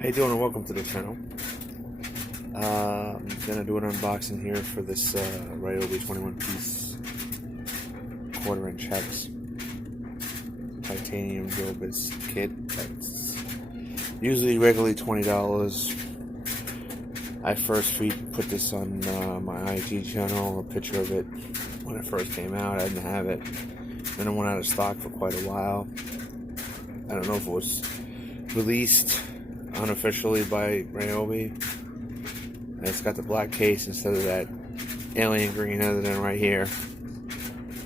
How you doing, and welcome to the channel. I'm gonna do an unboxing here for this Ryobi 21-piece quarter-inch hex titanium drill bits kit. That's usually regularly $20. I first put this on my IG channel, a picture of it when it first came out. I didn't have it. Then it went out of stock for quite a while. I don't know if it was released unofficially by Ryobi. It's got the black case instead of that alien green other than right here.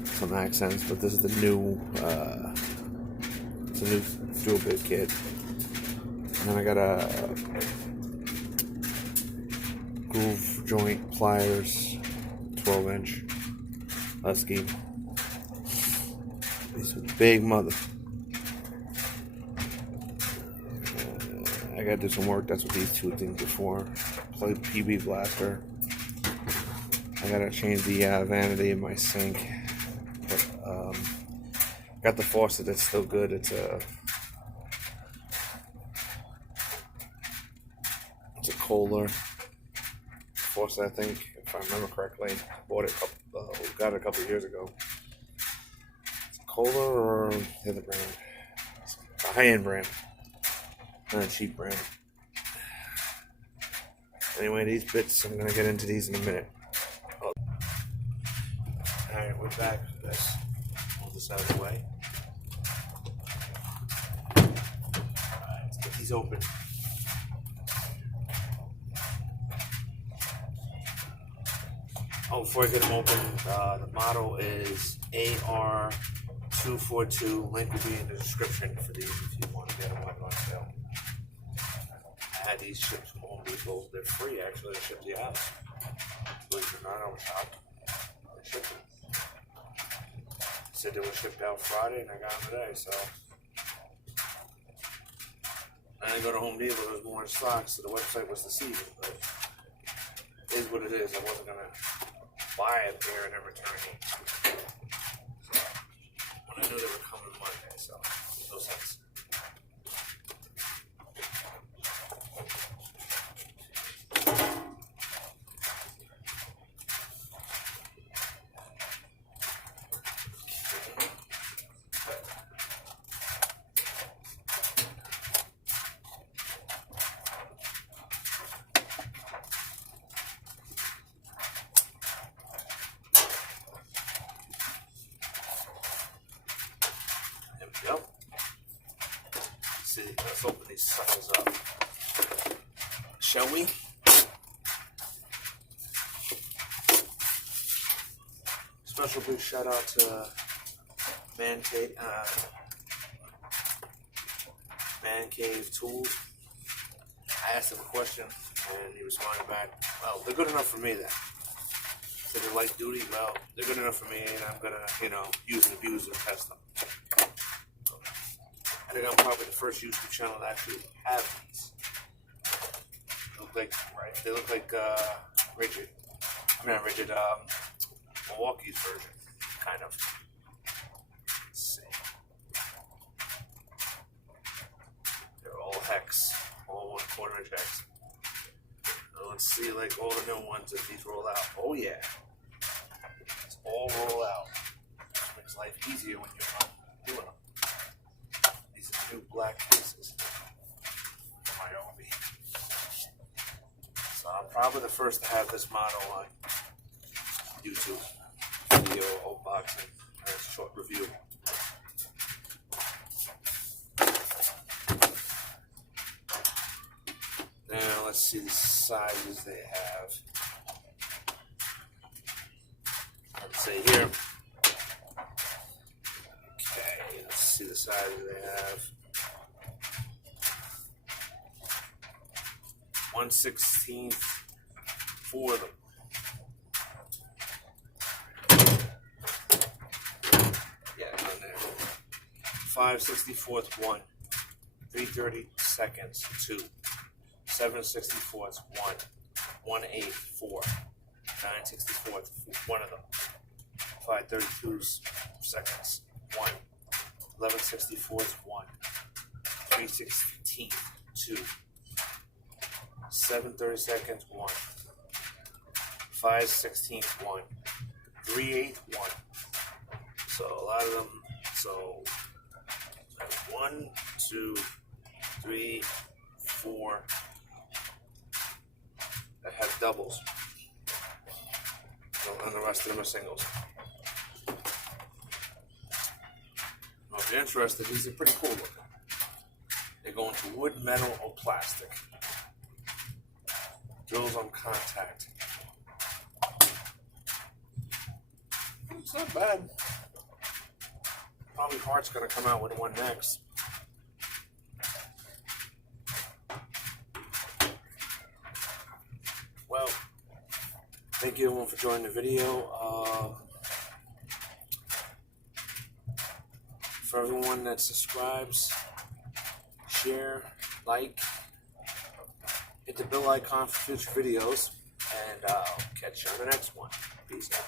Some accents, but this is the new it's a new dual bit kit. And then I got a groove joint pliers, 12-inch Husky. These are big mother. I gotta do some work. That's what these two things are for. Play PB blaster. I gotta change the vanity in my sink. But, got the faucet that's still good. It's a Kohler faucet, I think, if I remember correctly. Bought it got it a couple of years ago. It's a Kohler or the other brand. It's a high-end brand. Not a cheap brand. Anyway, these bits, I'm going to get into these in a minute. Alright, we're back. Let's move this out of the way. Alright, let's get these open. Oh, before I get them open, the model is AR2042. Link will be in the description for these if you want to get them on sale. I had these shipped from Home Depot. They're free, actually. They ship to your house. Believe it or not, I was shocked. They shipped them. Said they were shipped out Friday, and I got them today, so. I didn't go to Home Depot. There was more in stock, so the website was deceiving, but it is what it is. I wasn't going to buy a pair and then return it. So, when I knew they were coming Monday, so no sense. Yep. See, let's open these suckers up. Shall we? Special big shout out to Man Cave Tools. I asked him a question and he responded back, well, they're good enough for me then. So they're light duty, well, they're good enough for me and I'm gonna, use and abuse and test them. I think I'm probably the first YouTube channel that actually have these. They look like Milwaukee's version, kind of. Let's see. They're all hex, all 1/4-inch hex. Now let's see, like all the new ones, if these roll out. Oh yeah, it's all roll out. Makes life easier when you're not doing them. New black cases from Ryobi. So I'm probably the first to have this model on YouTube video unboxing and a short review. Now let's see the sizes they have. Let's say here. Okay, let's see the sizes they have. 1/16 for them. Yeah, on there. 5/64 1. 3/32 2. 7/64 1. 1/8 4. 9/64 one of them. 5/32 1. 11/64 1. 3/16 2. 7/32, 1. 5/16, 1. 3/8, 1. So a lot of them, so 1, 2, 3, 4 that have doubles. And the rest of them are singles. Now, if you're interested, these are pretty cool looking. They go into wood, metal, or plastic. Drills on contact. It's not bad. Probably Hart's going to come out with one next. Well, thank you everyone for joining the video. For everyone that subscribes, share, like, hit the bell icon for future videos, and I'll catch you on the next one. Peace out.